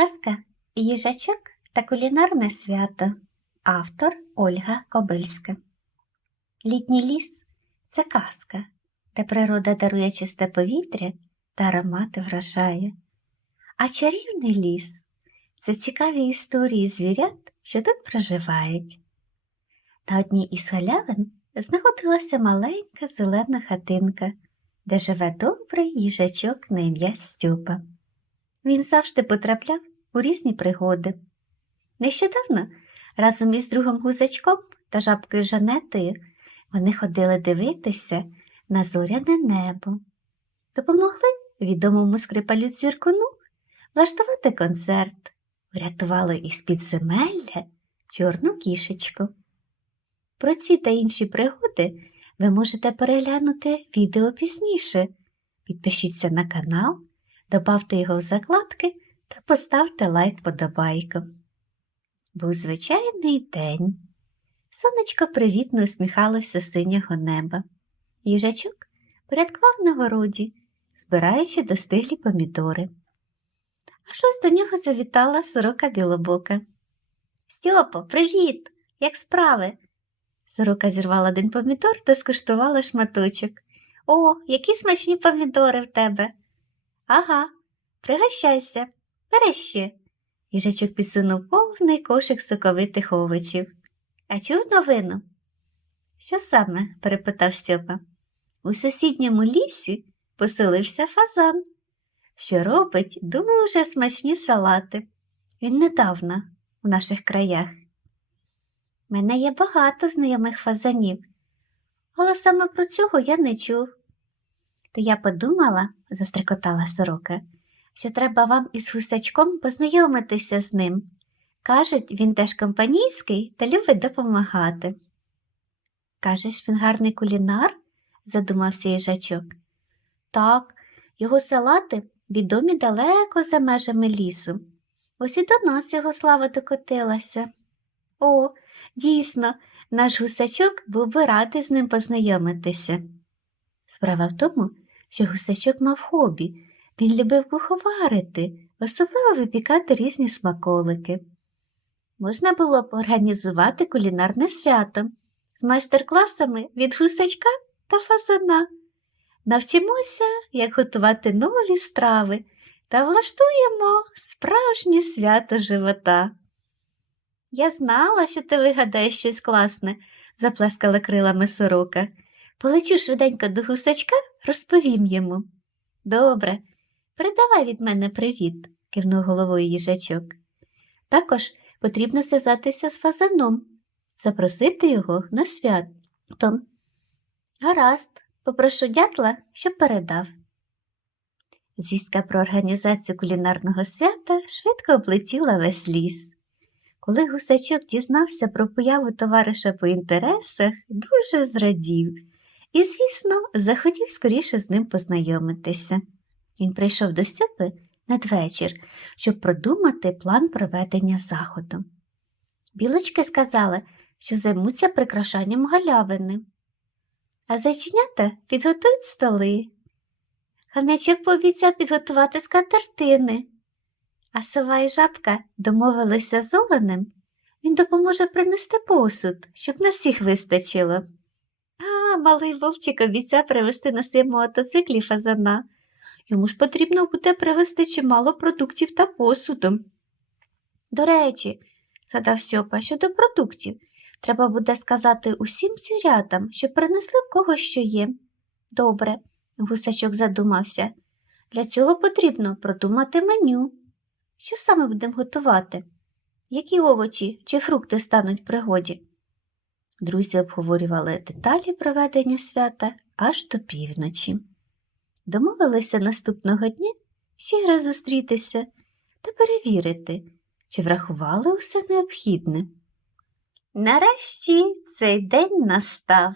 Казка Їжачок та кулінарне свято. Автор Ольга Кобильська. Літній ліс це казка, де природа дарує чисте повітря та аромати вражає. А чарівний ліс це цікаві історії звірят, що тут проживають. На одній із галявин знаходилася маленька зелена хатинка, де живе добрий їжачок на ім'я Стьопа. Він завжди потрапляв у різні пригоди. Нещодавно разом із другом гузачком та жабкою Жанетою вони ходили дивитися на зоряне небо. Допомогли відомому скрипалю цвіркуну влаштувати концерт, врятували із підземелля чорну кішечку. Про ці та інші пригоди ви можете переглянути відео пізніше. Підпишіться на канал, добавте його в закладки та поставте лайк подобайку. Був звичайний день. Сонечко привітно усміхалося з синього неба. Їжачок порядкував на городі, збираючи достиглі помідори. А щось до нього завітала сорока білобока. Стьопо, привіт! Як справи? Сорока зірвала один помідор та скуштувала шматочок. О, які смачні помідори в тебе. Ага, пригощайся, бери ще. Їжачок підсунув повний кошик соковитих овочів. А чув новину? Що саме? перепитав Стьопа. У сусідньому лісі поселився фазан, що робить дуже смачні салати. Він недавно у наших краях. У мене є багато знайомих фазанів, але саме про цього я не чув. То я подумала, застрекотала сорока, що треба вам із гусачком познайомитися з ним. Кажуть, він теж компанійський та любить допомагати. Кажеш, він гарний кулінар? задумався їжачок. Так, його салати відомі далеко за межами лісу. Ось і до нас його слава докотилася. О, дійсно, наш гусачок був би радий з ним познайомитися. Справа в тому, що гусачок мав хобі, він любив куховарити, особливо випікати різні смаколики. Можна було б організувати кулінарне свято з майстер-класами від гусачка та фазана. Навчимося, як готувати нові страви та влаштуємо справжнє свято живота. Я знала, що ти вигадаєш щось класне, заплескала крилами сорока. Полечу швиденько до гусачка, розповім йому. Добре, передавай від мене привіт, кивнув головою їжачок. Також потрібно зв'язатися з фазаном, запросити його на свято. Гаразд, попрошу дятла, щоб передав. Звістка про організацію кулінарного свята швидко облетіла весь ліс. Коли гусачок дізнався про появу товариша по інтересах, дуже зрадів і, звісно, захотів скоріше з ним познайомитися. Він прийшов до Стьопи надвечір, щоб продумати план проведення заходу. Білочки сказали, що займуться прикрашанням галявини, а зайченята підготують столи. Хам'ячок пообіцяв підготувати скатертини, а сова і жабка домовилися з Оленем, він допоможе принести посуд, щоб на всіх вистачило. А, малий вовчик обіцяв привезти на своєму мотоциклі фазана. Йому ж потрібно буде привезти чимало продуктів та посуду. До речі, згадав Сьопа, щодо продуктів, треба буде сказати усім звірятам, щоб принесли в кого що є. Добре, гусачок задумався. Для цього потрібно продумати меню. Що саме будемо готувати? Які овочі чи фрукти стануть пригоді? Друзі обговорювали деталі проведення свята аж до півночі. Домовилися наступного дня ще раз зустрітися та перевірити, чи врахували усе необхідне. Нарешті цей день настав.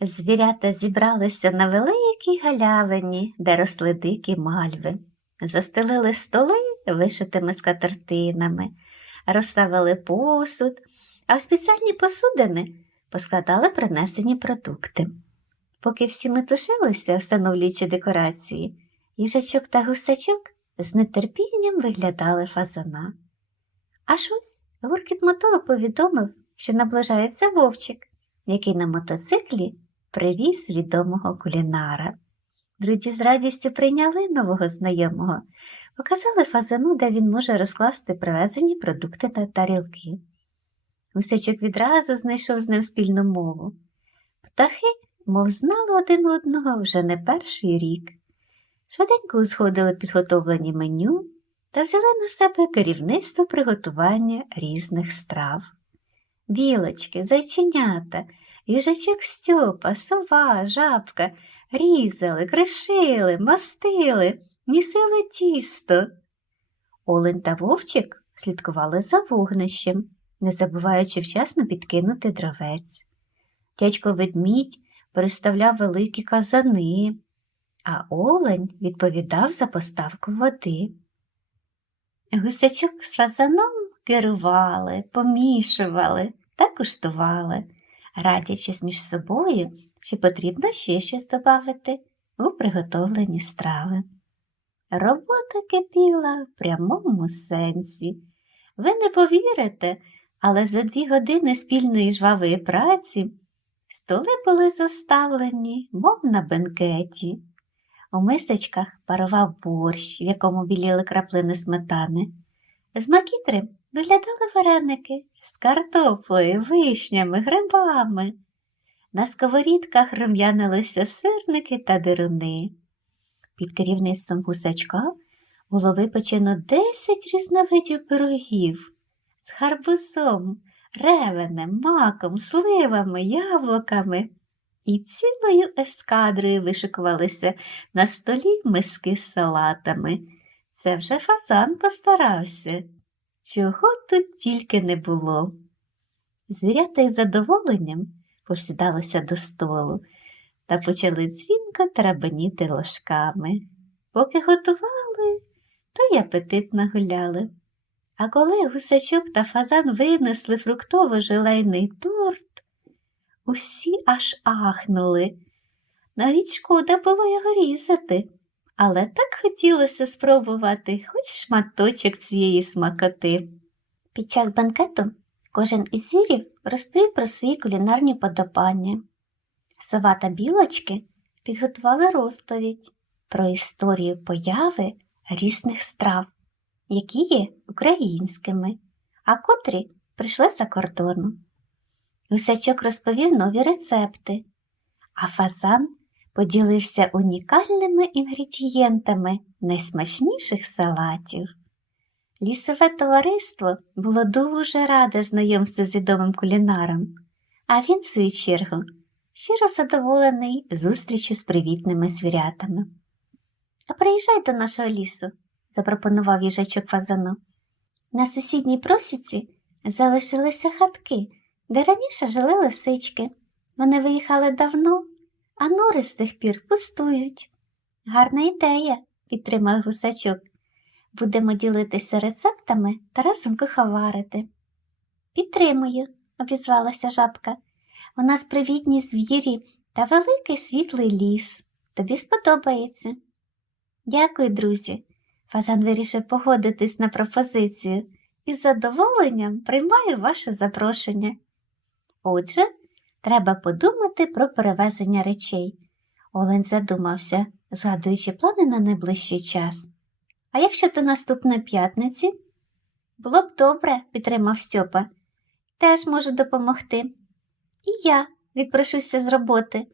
Звірята зібралися на великій галявині, де росли дикі мальви, застелили столи вишитими скатертинами, розставили посуд, а в спеціальні посудини поскладали принесені продукти. Поки всі метушилися, встановлюючи декорації, їжачок та гусачок з нетерпінням виглядали фазана. Аж ось гуркіт мотору повідомив, що наближається вовчик, який на мотоциклі привіз відомого кулінара. Друзі з радістю прийняли нового знайомого, показали фазану, де він може розкласти привезені продукти та тарілки. Гусячок відразу знайшов з ним спільну мову. Птахи, мов знали один одного вже не перший рік. Швиденько узгодили підготовлені меню та взяли на себе керівництво приготування різних страв. Білочки, зайченята, їжачок Стьопа, сова, жабка різали, кришили, мастили, місили тісто. Олень та вовчик слідкували за вогнищем, не забуваючи вчасно підкинути дровець. Дядько ведмідь переставляв великі казани, а олень відповідав за поставку води. Гусячок з фазаном керували, помішували та куштували, радячись між собою, чи потрібно ще щось додати у приготовлені страви. Робота кипіла в прямому сенсі. Ви не повірите, але за дві години спільної жвавої праці столи були заставлені, мов на бенкеті. У мисочках парував борщ, в якому біліли краплини сметани. З макітри виглядали вареники з картоплею, вишнями, грибами. На сковорідках рум'янилися сирники та дируни. Під керівництвом гусачка було випечено 10 різновидів пирогів з гарбузом, ревенем, маком, сливами, яблуками і цілою ескадрою вишикувалися на столі миски з салатами. Це вже фазан постарався. Чого тут тільки не було. Звірята із задоволенням посідалися до столу та почали дзвінко тарабаніти ложками. Поки готували, то й апетитно гуляли. А коли гусачок та фазан винесли фруктово-желейний торт, усі аж ахнули. Навіть шкода було його різати, але так хотілося спробувати хоч шматочок цієї смакоти. Під час банкету кожен із звірів розповів про свої кулінарні подобання. Сова та білочки підготували розповідь про історію появи різних страв, які є українськими, а котрі прийшли за кордону. Гусячок розповів нові рецепти, а фазан поділився унікальними інгредієнтами найсмачніших салатів. Лісове товариство було дуже раде знайомству з відомим кулінаром, а він, в свою чергу, щиро задоволений зустрічю з привітними звірятами. А приїжджай до нашого лісу, запропонував їжачок фазану. На сусідній просіці залишилися хатки, де раніше жили лисички. Вони виїхали давно, а нори з тих пір пустують. Гарна ідея, підтримав гусачок. Будемо ділитися рецептами та разом куховарити. Підтримую, обізвалася жабка. У нас привітні звірі та великий світлий ліс. Тобі сподобається. Дякую, друзі. Фазан вирішив погодитись на пропозицію і з задоволенням приймаю ваше запрошення. Отже, треба подумати про перевезення речей. Олень задумався, згадуючи плани на найближчий час. А якщо до наступної п'ятниці? Було б добре, підтримав Стьопа. Теж можу допомогти. І я відпрошуся з роботи.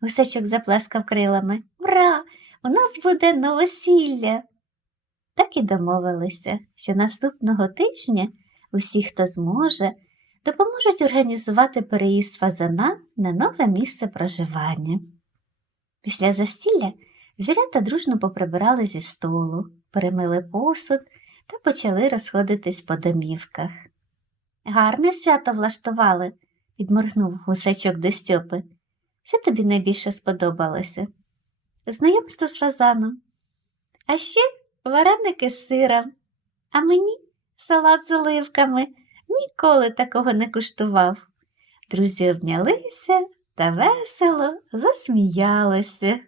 Гусачок заплескав крилами. Ура! У нас буде новосілля. Так і домовилися, що наступного тижня усі, хто зможе, допоможуть організувати переїзд фазана на нове місце проживання. Після застілля звірята дружно поприбирали зі столу, перемили посуд та почали розходитись по домівках. Гарне свято влаштували, підморгнув гусачок до Стьопи. Що тобі найбільше сподобалося? Знайомство з фазаном. А ще вареники з сиром, а мені салат з оливками. Ніколи такого не куштував. Друзі обнялися та весело засміялися.